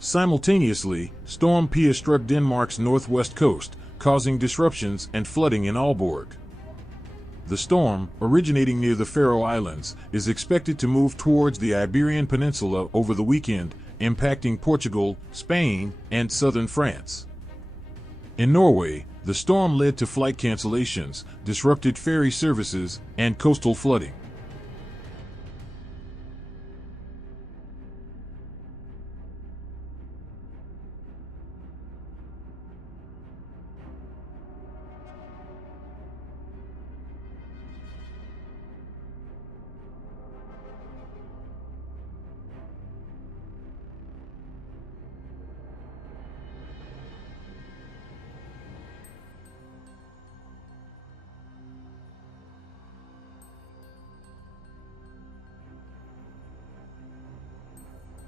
Simultaneously, Storm Pia struck Denmark's northwest coast, causing disruptions and flooding in Aalborg. The storm, originating near the Faroe Islands, is expected to move towards the Iberian Peninsula over the weekend, impacting Portugal, Spain, and southern France. In Norway, the storm led to flight cancellations, disrupted ferry services, and coastal flooding.